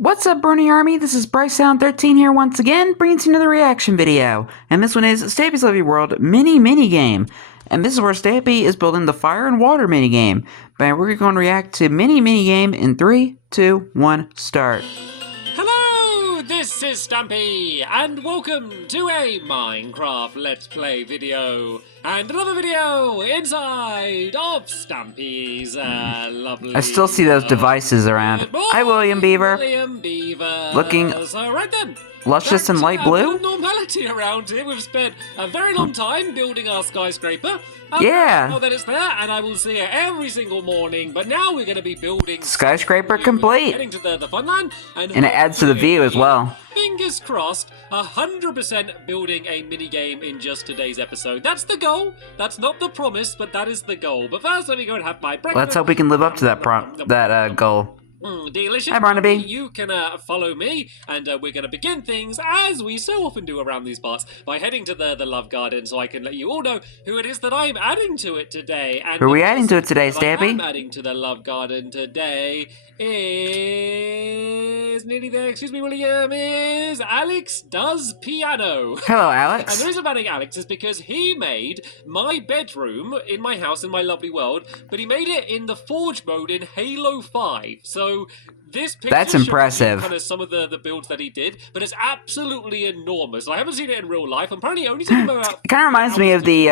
What's up, Bernie Army? This is BryceAllen13 here once again, bringing you another reaction video. And this one is Stampy's Lovely World mini game. And this is where Stampy is building the fire and water minigame. And we're going to react to minigame in 3, 2, 1, start. Hello, this is Stampy, and welcome to a Minecraft Let's Play video. And another video inside of Stampy's lovely... I still see those devices around. Hi, William Beaver. William Beaver. Looking So, right then. luscious and light blue? Normality around here. We've spent a very long time building our skyscraper. Yeah. Now that it's there, and I will see it every single morning. But now we're going to be building Skyscraper complete. Heading to the fun line, and it adds to the view as well. Fingers crossed, 100% building a mini game in just today's episode. That's the goal. That's not the promise, but that is the goal. But first, let me go and have my breakfast. Let's hope we can live up to that goal. Delicious. Hi, Barnaby. You can follow me, and we're going to begin things, as we so often do around these parts, by heading to the Love Garden, so I can let you all know who it is that I'm adding to it today. And who are we adding to it today, Stampy? I'm adding to the Love Garden today is... nearly there, excuse me, William, is Alex Does Piano. Hello, Alex. And the reason I'm adding Alex is because he made my bedroom in my house, in my lovely world, but he made it in the Forge mode in Halo 5. So this picture That's impressive. Kind of some of the builds that he did, but it's absolutely enormous. I haven't seen it in real life. I'm apparently only seen about. It kind of reminds me of the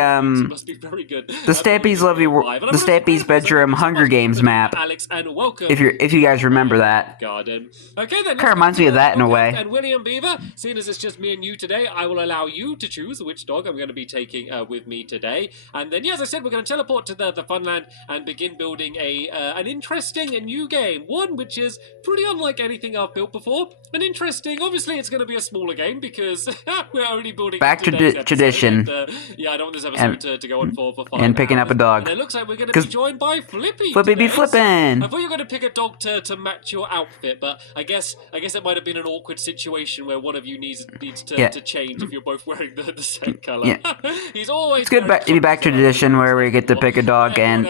must be very good. the Stampy's bedroom Hunger Games map. Alex, and welcome. If you guys remember that. Garden. Okay then. Kind of reminds me of that in a way. And William Beaver, seeing as it's just me and you today, I will allow you to choose which dog I'm going to be taking with me today. And then, yeah, as I said, we're going to teleport to the Funland and begin building an interesting and new game. One which is pretty unlike anything I've built before. And interesting. Obviously, it's going to be a smaller game because we're only building back to tradition. And, yeah, I don't want this episode to go on for 5 and picking hours. up a dog. And it looks like we're going to be joined by Flippy. Flippy today. be flippin'. I thought you were going to pick a dog to match your outfit, but I guess it might have been an awkward situation where one of you needs to change if you're both wearing the same color. Yeah. He's always it's good to be back to tradition where we get to pick a dog, and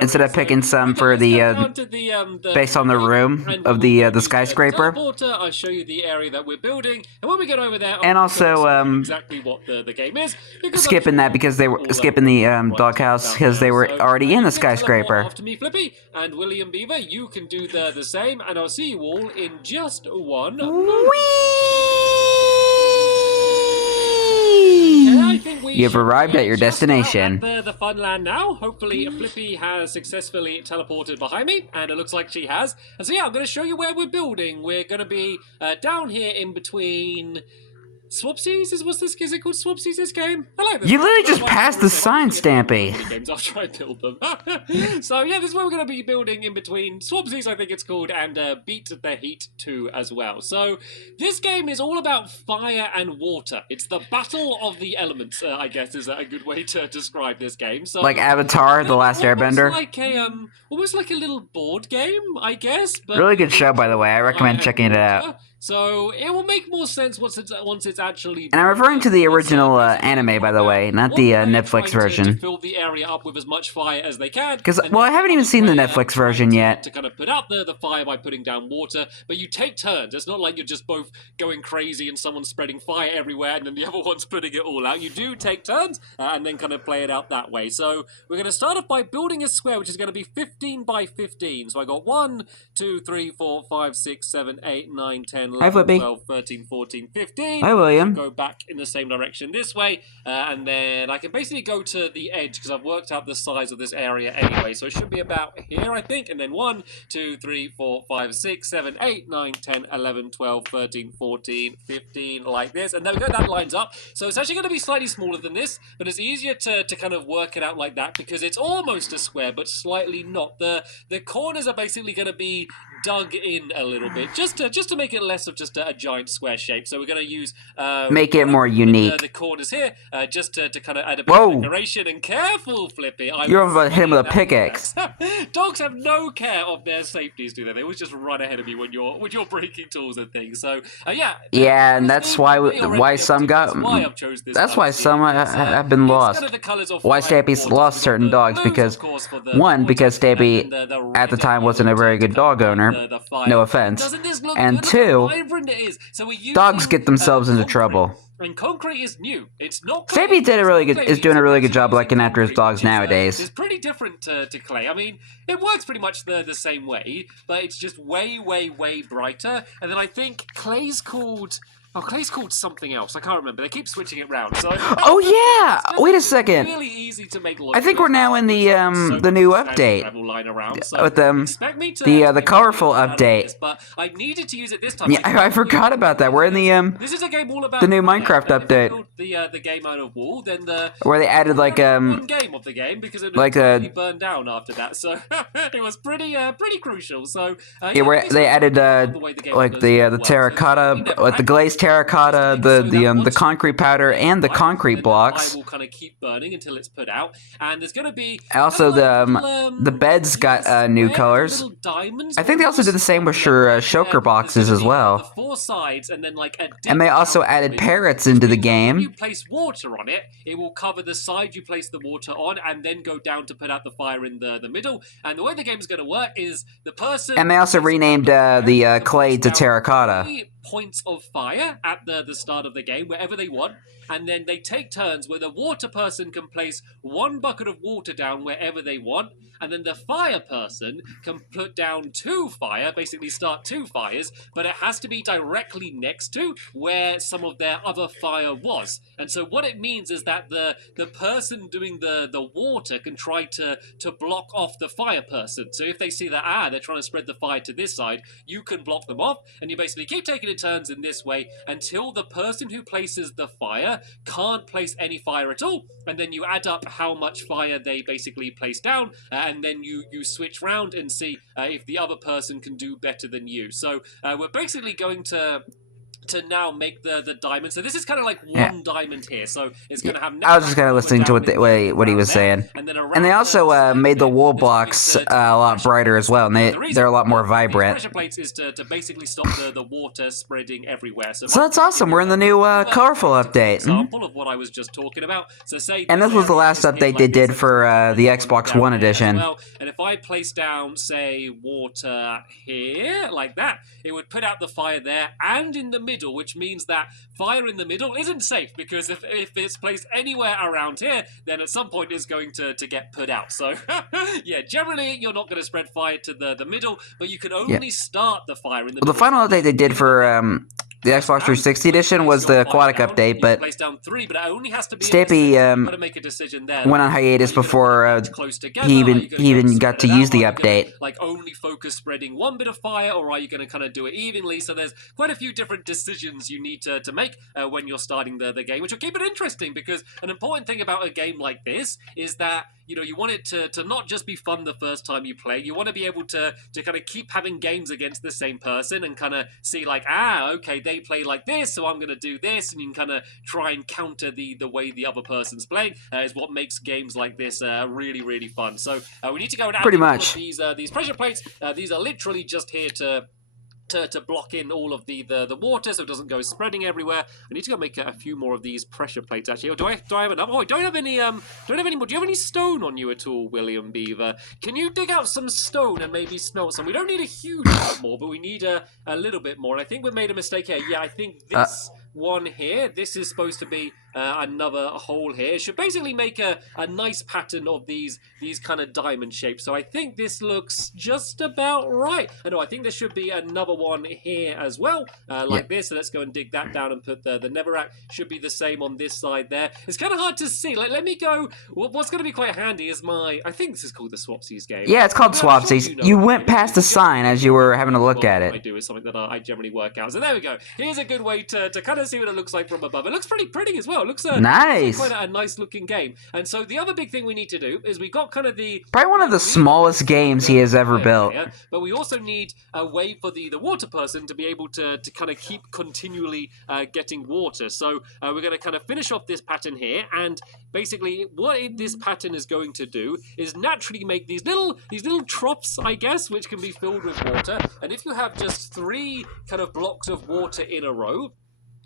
instead of picking some for the based on the room of the skyscraper. I'll show you the area that we're building, and when we get over there, and also exactly what the game is. Skipping that because they were skipping the doghouse because they were already in the skyscraper. After me, Flippy, and William Beaver, you can do the same, and I'll see you all in just one moment. You've arrived at your destination. At the Funland now. Hopefully, Flippy has successfully teleported behind me, and it looks like she has. And so, yeah, I'm going to show you where we're building. We're going to be down here in between... Swapsies? Is it called Swapsies, this game? I like this. You literally just passed the sign, Stampy. Games, I'll try and build them. So yeah, this is where we're going to be building in between Swapsies, I think it's called, and Beat the Heat 2 as well. So this game is all about fire and water. It's the battle of the elements, I guess, is a good way to describe this game. So like Avatar, The Last Airbender? Almost like a little board game, I guess. But really good show, by the way. I recommend checking it out. So it will make more sense once it's actually. And I'm referring to the original anime, by the way, not the Netflix version. To fill the area up with as much fire as they can. Because I haven't even seen the Netflix version yet. To kind of put out the fire by putting down water, but you take turns. It's not like you're just both going crazy and someone's spreading fire everywhere and then the other one's putting it all out. You do take turns and then kind of play it out that way. So we're going to start off by building a square, which is going to be 15 by 15. So I got 1, 2, 3, 4, 5, 6, 7, 8, 9, 10. 11, 12, 13, 14, 15. Hi, William. Go back in the same direction this way, and then I can basically go to the edge because I've worked out the size of this area anyway. So it should be about here, I think. And then 1, 2, 3, 4, 5, 6, 7, 8, 9, 10, 11, 12, 13, 14, 15, like this. And there we go, that lines up. So it's actually going to be slightly smaller than this, but it's easier to kind of work it out like that because it's almost a square, but slightly not. The corners are basically going to be dug in a little bit just to make it less of just a giant square shape. So we're going to use make it more unique. The corners here just to kind of add a bit of decoration. And careful, Flippy! You're about to hit him with a pickaxe. Dogs have no care of their safeties, do they? They always just run ahead of me when you're breaking tools and things. So yeah. Yeah, and that's why some got. That's why some have been lost. Why Stampy's lost certain dogs because because Stampy at the time wasn't a very good dog owner. partner. the fire. No offense. Doesn't this look And good? two, Look how vibrant it is. So we're using, dogs get themselves into concrete. trouble. And concrete is new. It's not Stampy clay. is doing a really good job looking after his dogs nowadays. It's pretty different to clay. I mean, it works pretty much the same way, but it's just way, way, way brighter. And then I think clay's called something else. I can't remember. They keep switching it round. So Oh yeah! Wait a second. Really easy to make. I think we're now in the new update with the colorful update. But I needed to use it this time. Yeah, I forgot about that. We're in the This is a game all about the new Minecraft update. The game out of wool, then where they added like one game of the game because it like really burned down after that. So it was pretty crucial. So yeah, where they added like the terracotta, like the glazed terracotta, the concrete powder, and the concrete blocks. Will kind of keep burning until it's put out, and there's going to be also the beds got new colors. I think they also did the same with your shulker boxes as well. The four sides, and then like and they also added parrots into the game. When you place water on it, it will cover the side you place the water on, and then go down to put out the fire in the middle. And the way the game is going to work is the person. And they also renamed the clay to terracotta. Points of fire at the start of the game, wherever they want, and then they take turns where the water person can place one bucket of water down wherever they want, and then the fire person can put down two fire, basically start two fires, but it has to be directly next to where some of their other fire was. And so what it means is that the person doing the water can try to block off the fire person. So if they see that they're trying to spread the fire to this side, you can block them off, and you basically keep taking it turns in this way until the person who places the fire can't place any fire at all, and then you add up how much fire they basically place down, and then you switch round and see if the other person can do better than you. So we're basically going to now make the diamond. So this is kind of like one diamond here. So it's going to have. I was just kind of listening to what he was saying. And they also made the wool blocks a lot brighter as well, and they're a lot more vibrant. Pressure plates is to basically stop the water spreading everywhere. So that's awesome. We're in the new colorful update. Example of what I was just talking about. So say. And this was the last update they did for the Xbox One edition. Well, and if I place down, say, water here like that, it would put out the fire there and in the middle, which means that fire in the middle isn't safe, because if it's placed anywhere around here, then at some point it's going to get put out. So yeah, generally you're not going to spread fire to the middle, but you can only start the fire in the middle. The final update they did for the Xbox 360 edition was the aquatic update, but Stampy went on hiatus before he even got to use the update. Like only focus spreading one bit of fire, or are you going to kind of do it evenly? So there's quite a few different decisions you need to make when you're starting the game, which will keep it interesting, because an important thing about a game like this is that you want it to not just be fun the first time you play. You want to be able to kind of keep having games against the same person and kind of see like, okay, they play like this, so I'm going to do this, and you can kind of try and counter the way the other person's playing is what makes games like this really, really fun. So we need to go and add these pressure plates. These are literally just here to block in all of the water so it doesn't go spreading everywhere. I need to go make a few more of these pressure plates actually. Or do I have enough? Oh, I don't have any more. Do you have any stone on you at all, William Beaver? Can you dig out some stone and maybe smelt some? We don't need a huge amount more, but we need a little bit more. And I think we made a mistake here. Yeah, I think this one here, this is supposed to be another hole here. It should basically make a nice pattern of these kind of diamond shapes. So I think this looks just about right. I think there should be another one here as well, like this. So let's go and dig that down and put the netherrack. Should be the same on this side there. It's kind of hard to see. Let me go. What's going to be quite handy is I think this is called the Swapsies game. Yeah, it's called Swapsies. You went past the sign as you were having a look at it. I do is something that I generally work out. So there we go. Here's a good way to kind of see what it looks like from above. It looks pretty as well. It looks nice. Quite a nice looking game. And so the other big thing we need to do is we got kind of probably one of the smallest games he has ever built. But we also need a way for the water person to be able to kind of keep continually getting water. So we're going to kind of finish off this pattern here, and basically what this pattern is going to do is naturally make these little troughs, I guess, which can be filled with water. And if you have just 3 kind of blocks of water in a row,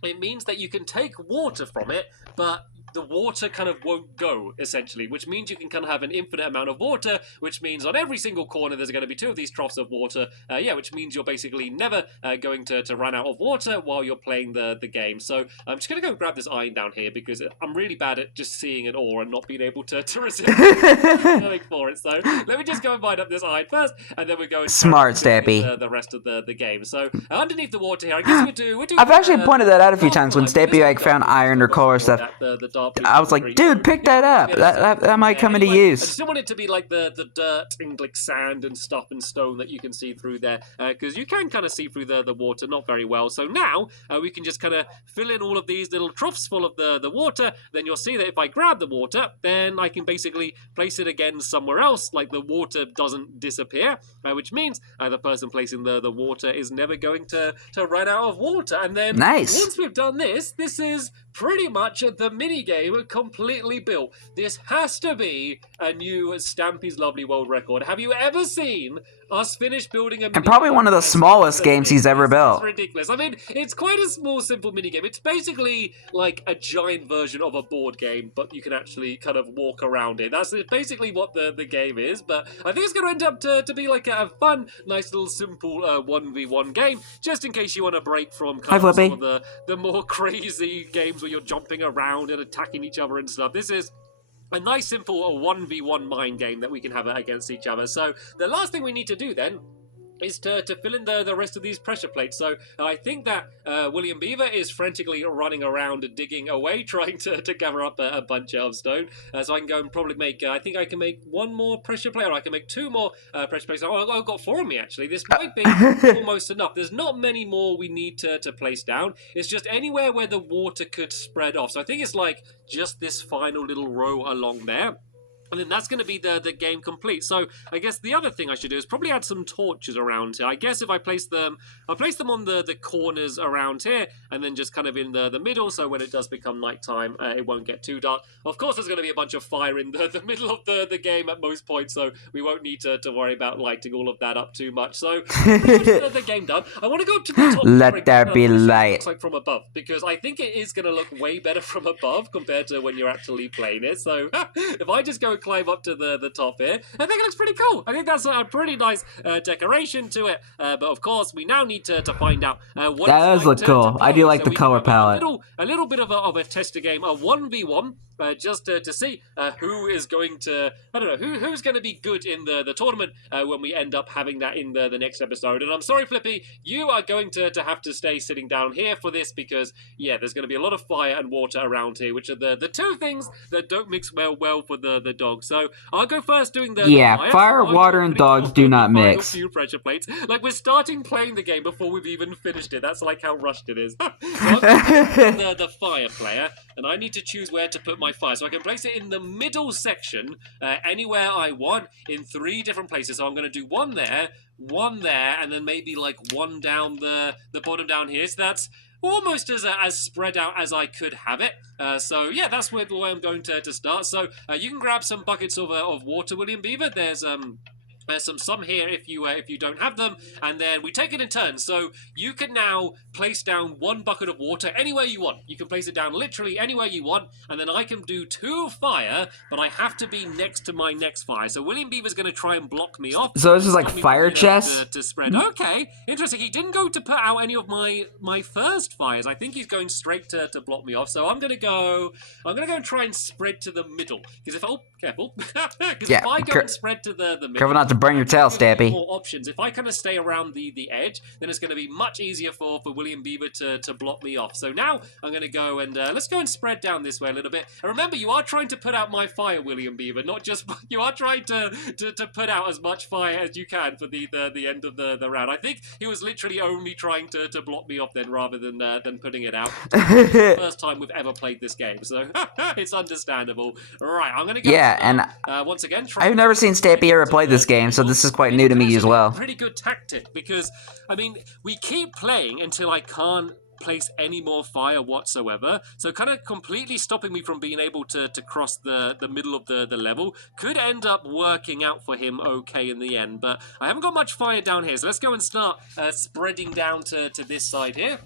it means that you can take water from it, but the water kind of won't go, essentially, which means you can kind of have an infinite amount of water, which means on every single corner there's going to be 2 of these troughs of water, which means you're basically never going to run out of water while you're playing the game. So I'm just going to go grab this iron down here, because I'm really bad at just seeing an ore and not being able to resist going for it. So let me just go and mine up this iron first, and then we go and Smart, Stampy. the rest of the game. So underneath the water here, I guess we do. I've actually pointed that out a few times when Stampy like found iron or coal or stuff. I was like, dude, pick that up. That might come into use. I still want it to be like the dirt and like sand and stuff and stone that you can see through there, because you can kind of see through the water not very well. So now we can just kind of fill in all of these little troughs full of the water. Then you'll see that if I grab the water, then I can basically place it again somewhere else. Like the water doesn't disappear, which means the person placing the water is never going to run out of water. And then once we've done this is pretty much the mini game completely built. This has to be a new Stampy's Lovely World record. Have you ever seen us finish building a mini and probably one of the smallest games he's ever built. It's ridiculous. I mean, it's quite a small, simple mini game. It's basically like a giant version of a board game, but you can actually kind of walk around it. That's basically what the game is, but I think it's going to end up to be like a fun, nice little simple 1v1 game, just in case you want to break from kind of some of the more crazy games where you're jumping around and attacking each other and stuff. This is a nice, simple 1v1 mind game that we can have against each other. So the last thing we need to do then is to fill in the rest of these pressure plates. So I think that William Beaver is frantically running around and digging away, trying to gather up a bunch of stone. So I can go and probably make, I think I can make 1 more pressure plate, or I can make 2 more pressure plates. Oh, I've got 4 on me, actually. This might be almost enough. There's not many more we need to place down. It's just anywhere where the water could spread off. So I think it's like just this final little row along there. And then that's going to be the game complete. So I guess the other thing I should do is probably add some torches around here. I guess if I place them, I'll place them on the corners around here, and then just kind of in the middle, so when it does become nighttime, it won't get too dark. Of course, there's going to be a bunch of fire in the middle of the game at most points, so we won't need to worry about lighting all of that up too much. So the game done. I want to go to the top. Let there be light. Looks like from above, because I think it is going to look way better from above compared to when you're actually playing it. So if I just go climb up to the top here, I think it looks pretty cool. I think that's a pretty nice decoration to it. But of course, we now need to find out what that does look cool. I do like the color palette. A little bit of a tester game, a 1v1. Just to see who is going to, I don't know, who's going to be good in the tournament when we end up having that in the next episode. And I'm sorry, Flippy, you are going to have to stay sitting down here for this, because, yeah, there's going to be a lot of fire and water around here, which are the 2 things that don't mix well for the dogs. So I'll go first doing the fire, water, and dogs do not mix. Few pressure plates. Like, we're starting playing the game before we've even finished it. That's like how rushed it is. So I'll go the fire player, and I need to choose where to put my fire. So I can place it in the middle section, anywhere I want, in 3 different places. So I'm going to do 1 there, 1 there, and then maybe like 1 down the bottom down here. So that's almost as spread out as I could have it. So yeah, that's where I'm going to start. So you can grab some buckets of water, William Beaver. There's some here if you don't have them, and then we take it in turns. So you can now place down 1 bucket of water anywhere you want. You can place it down literally anywhere you want, and then I can do 2 fire, but I have to be next to my next fire. So William Beaver's going to try and block me off. So this is like fire chests to spread. Okay, interesting. He didn't go to put out any of my first fires. I think he's going straight to block me off. So I'm gonna go and try and spread to the middle, because if careful, because if I go and spread to the middle, careful not to burn your tail, Stampy. More options. If I kind of stay around the edge, then it's going to be much easier for William Beaver to block me off. So now I'm going to go and let's go and spread down this way a little bit. And remember, you are trying to put out my fire, William Beaver, not just you are trying to put out as much fire as you can for the end of the round. I think he was literally only trying to block me off then, rather than putting it out. It's the first time we've ever played this game, so it's understandable. Right, I'm going to go. Yeah, and once again, I've never seen Stampy ever play this game, so this is quite new to me as well. Pretty good tactic, because I mean, we keep playing until I can't place any more fire whatsoever, so kind of completely stopping me from being able to cross the middle of the level could end up working out for him okay in the end. But I haven't got much fire down here, so let's go and start spreading down to this side here.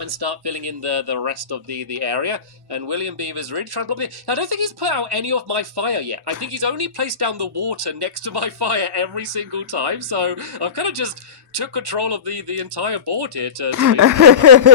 and start filling in the rest of the area. And William Beaver's really trying to block me. I don't think he's put out any of my fire yet. I think he's only placed down the water next to my fire every single time. So I've kind of just took control of the entire board here to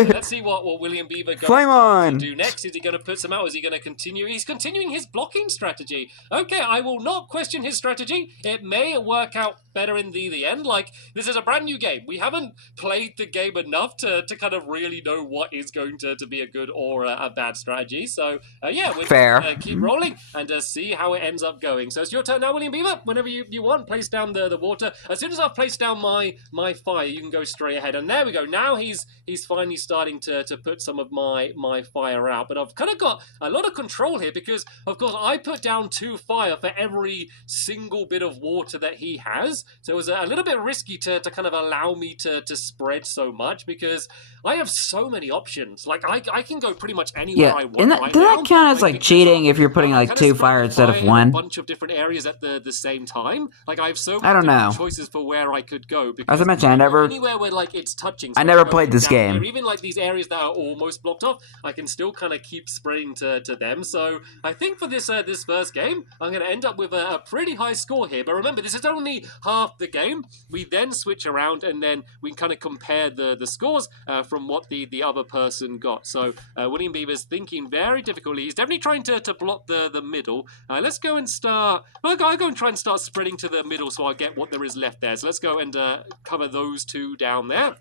let's see what William Beaver goes to do next. Is he going to put some out? Is he going to continue? He's continuing his blocking strategy. Okay, I will not question his strategy. It may work out better in the end. Like, this is a brand new game. We haven't played the game enough to kind of really know what is going to be a good or a bad strategy. So, yeah, we're going to keep rolling and see how it ends up going. So it's your turn now, William Beaver. Whenever you want, place down the water. As soon as I've placed down my fire, you can go straight ahead. And there we go. Now he's finally starting to put some of my fire out. But I've kind of got a lot of control here because, of course, I put down 2 fire for every single bit of water that he has. So it was a little bit risky to kind of allow me to spread so much because I have so many options. Like, I can go pretty much anywhere I want right now. Does that count as like cheating if you're putting like 2 fire instead of 1? A bunch of different areas at the same time. Like, I have so many different choices for where I could go. As I mentioned, anywhere where like it's touching. So I never played this game. Here. Even like these areas that are almost blocked off, I can still kind of keep spreading to them. So I think for this this first game, I'm going to end up with a pretty high score here. But remember, this is only half the game. We then switch around and then we can kind of compare the scores from what the other person got. So William Beaver's thinking very difficultly. He's definitely trying to block the middle. Let's go and start. Well, I'll go and try and start spreading to the middle so I get what there is left there. So let's go and cover those 2 down there.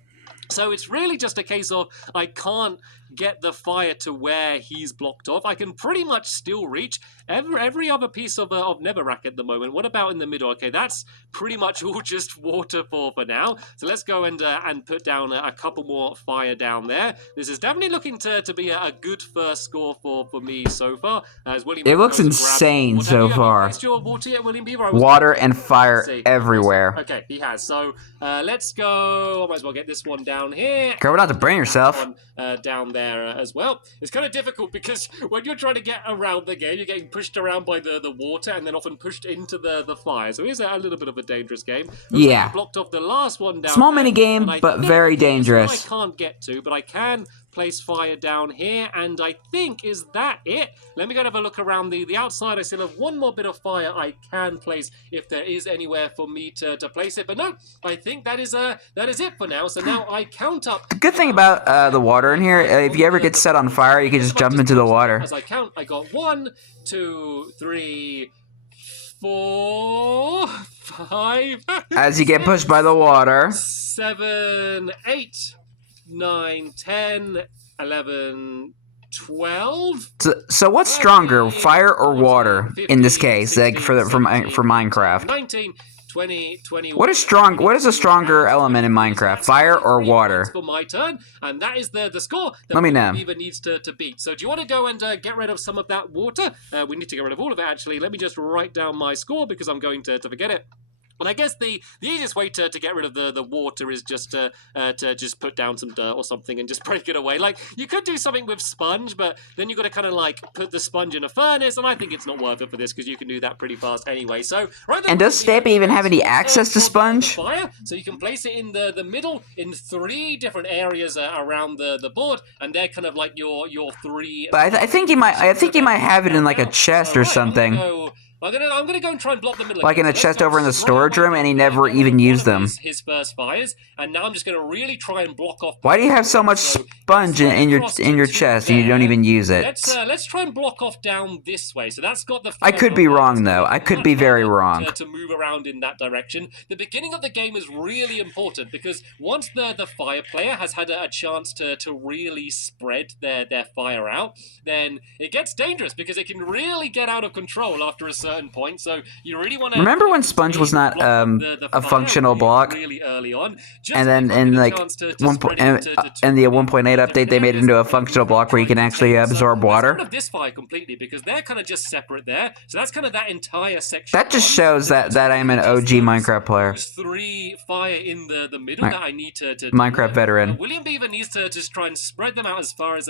So it's really just a case of I can't get the fire to where he's blocked off. I can pretty much still reach every other piece of Netherrack at the moment. What about in the middle? Okay, that's pretty much all just water for now. So let's go and put down a couple more fire down there. This is definitely looking to be a good first score for me so far. As William it looks insane so far. Your water yet, William Beaver? Water and fire everywhere. Okay, he has. So let's go. I might as well get this one down here. Careful not to burn yourself. Down there as well. It's kind of difficult because when you're trying to get around the game, you're getting pushed around by the water and then often pushed into the fire. So it is a little bit of a dangerous game. Yeah. Blocked off the last one down. Small mini game, but very dangerous. I can't get to, but I can place fire down here, and I think, is that it? Let me go and have a look around the outside. I still have one more bit of fire I can place if there is anywhere for me to place it, but no, I think that is it for now. So now I count up. The good thing about the water in here, if you ever get set on fire, you can just jump into the water. As I count, I got 1, 2, 3, 4, 5. As you get pushed by the water. 7, 8, 9, 10, 11, 12. So what's stronger, fire or water in this case, like for Minecraft? 19, 20, 21. What is a stronger element in Minecraft, fire or water? For my turn, and that is the score that Let me know. Beaver needs to beat. So do you want to go and get rid of some of that water? We need to get rid of all of it, actually. Let me just write down my score because I'm going to forget it. And I guess the easiest way to get rid of the water is just to just put down some dirt or something and just break it away. Like, you could do something with sponge, but then you've got to kind of like put the sponge in a furnace, and I think it's not worth it for this because you can do that pretty fast anyway. So right. And does Stampy even have any access to sponge? Fire, so you can place it in the middle in 3 different areas around the board, and they're kind of like your 3. But I think he might have it in like a chest or something. I'm gonna go and try and block the middle. Like in a chest over in the storage room, and he never even used them. His first fires, and now I'm just gonna really try and block off. Why do you have so much sponge in your chest and you don't even use it? Let's try and block off down this way. So that's got the. I could be wrong though. I could be very wrong. To move around in that direction. The beginning of the game is really important because once the fire player has had a chance to really spread their fire out, then it gets dangerous because it can really get out of control after a certain point. So you really want to remember when sponge was not a functional block, really early on, and then in like in the 1.8 update they made it into a functional block where you can actually absorb water. Out of this fire completely because they're kind of just separate there. So that's kind of that entire section. That just shows that I'm an OG Minecraft player. There's 3 fire in the middle that I need to Minecraft veteran. William Beaver needs to just try and spread them out as far as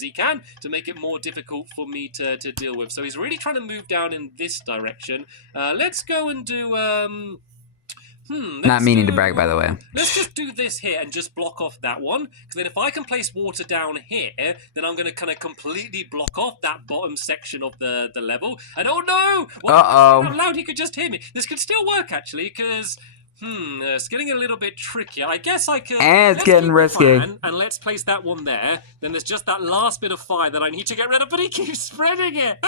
he can to make it more difficult for me to deal with. So he's really trying to move down in this direction. Let's go and do Not meaning to brag, by the way. Let's just do this here and just block off that one. Because then if I can place water down here, then I'm going to kind of completely block off that bottom section of the level. And oh no! Uh-oh. How loud he could just hear me. This could still work, actually, because... it's getting a little bit trickier. I guess I can... And it's getting risky. And let's place that one there. Then there's just that last bit of fire that I need to get rid of, but he keeps spreading it.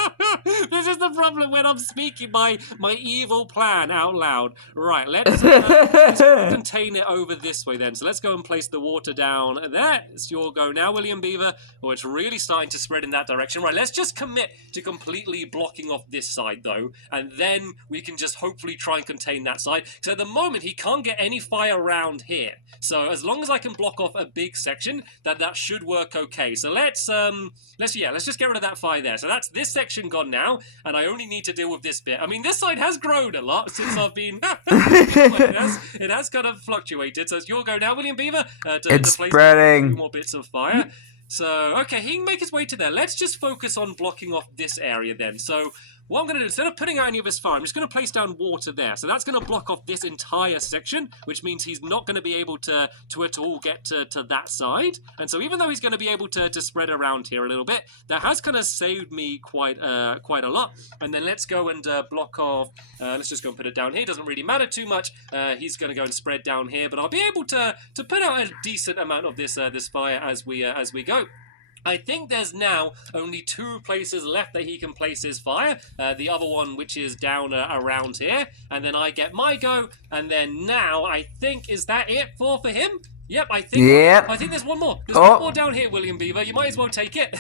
This is the problem when I'm speaking my evil plan out loud. Right, let's contain it over this way then. So let's go and place the water down there. It's your go now, William Beaver. Oh, it's really starting to spread in that direction. Right, let's just commit to completely blocking off this side, though. And then we can just hopefully try and contain that side. So at the moment, he can't get any fire around here. So as long as I can block off a big section, that should work okay. So let's just get rid of that fire there. So that's this section gone now, and I only need to deal with this bit. I mean, this side has grown a lot since I've been... it has kind of fluctuated. So it's your go now, William Beaver, to place spreading. a few more bits of fire. So, okay, he can make his way to there. Let's just focus on blocking off this area then. So, what I'm going to do, instead of putting out any of his fire, I'm just going to place down water there. So that's going to block off this entire section, which means he's not going to be able to at all get to that side. And so even though he's going to be able to spread around here a little bit, that has kind of saved me quite a lot. And then let's go and block off, let's just go and put it down here. Doesn't really matter too much. He's going to go and spread down here, but I'll be able to put out a decent amount of this fire as we go. I think there's now only 2 places left that he can place his fire. The other one, which is down around here. And then I get my go. And then now, I think, is that it for him? Yep, I think there's one more. There's one more down here, William Beaver. You might as well take it.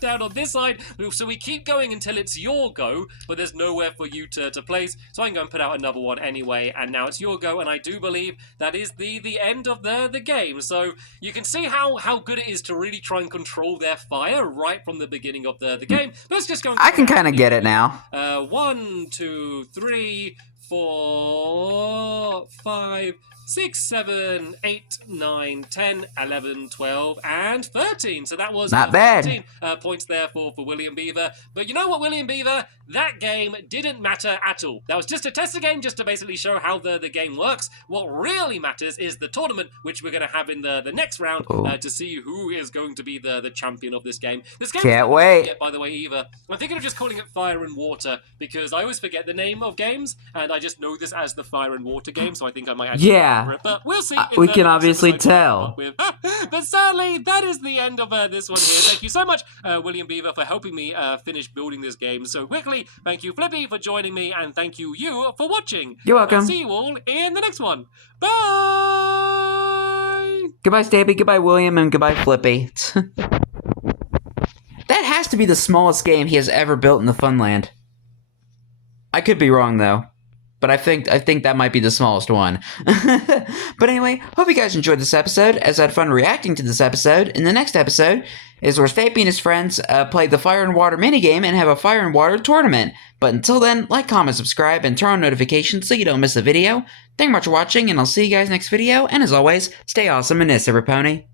Down on this side. So we keep going until it's your go, but there's nowhere for you to place. So I can go and put out another one anyway, and now it's your go, and I do believe that is the end of the game. So you can see how good it is to really try and control their fire right from the beginning of the game. Let's just go. I can kind of get it now. 1, 2, 3, 4, 5, 6, 7, 8, 9, 10, 11, 12, and 13. So that was not bad. 13 points there for William Beaver. But you know what, William Beaver? That game didn't matter at all. That was just a tester game, just to basically show how the game works. What really matters is the tournament, which we're going to have in the next round to see who is going to be the champion of this game. This game can't wait. By the way, either. I'm thinking of just calling it Fire and Water, because I always forget the name of games, and I just know this as the Fire and Water game, so I think I might actually remember it. But we'll see. We can obviously tell. But sadly, that is the end of this one here. Thank you so much, William Beaver, for helping me finish building this game so quickly. Thank you, Flippy, for joining me, and thank you for watching. You're welcome. I'll see you all in the next one. Bye! Goodbye, Stampy, goodbye, William, and goodbye, Flippy. That has to be the smallest game he has ever built in the Funland. I could be wrong, though. But I think that might be the smallest one. But anyway, hope you guys enjoyed this episode, as I had fun reacting to this episode. In the next episode is where Stampy and his friends play the Fire and Water minigame and have a Fire and Water tournament. But until then, like, comment, subscribe, and turn on notifications so you don't miss a video. Thank you much for watching, and I'll see you guys next video. And as always, stay awesome and this, every pony.